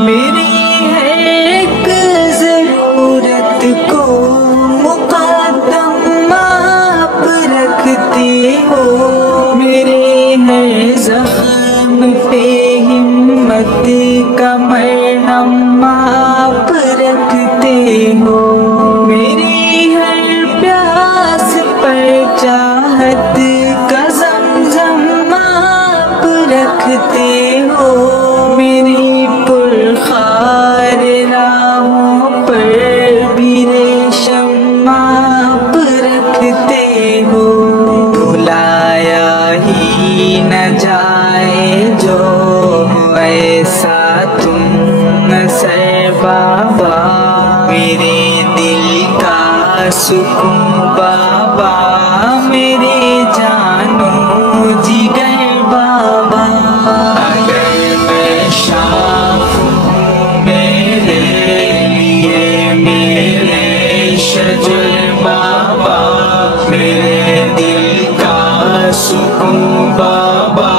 मेरी है एक जरूरत को मुकद्दम आप रखते हो। मेरे है ज़ख्म पे हिम्मत का मरहम आप रखते हो। मेरी हर प्यास पर चाहत का ज़मज़म आप रखते हो। मेरी पुरखार राहों पर भी रेशम आप रखते हो। भुलाया ही न जाए जो ऐसा तुम नज़र बाबा, मेरे दिल का सुकून बाबा, मेरे जानो जिगर बाबा। अगर मैं शाफ हूँ मेरे लिए मेरे शजर बाबा, मेरे दिल का सुकून बाबा,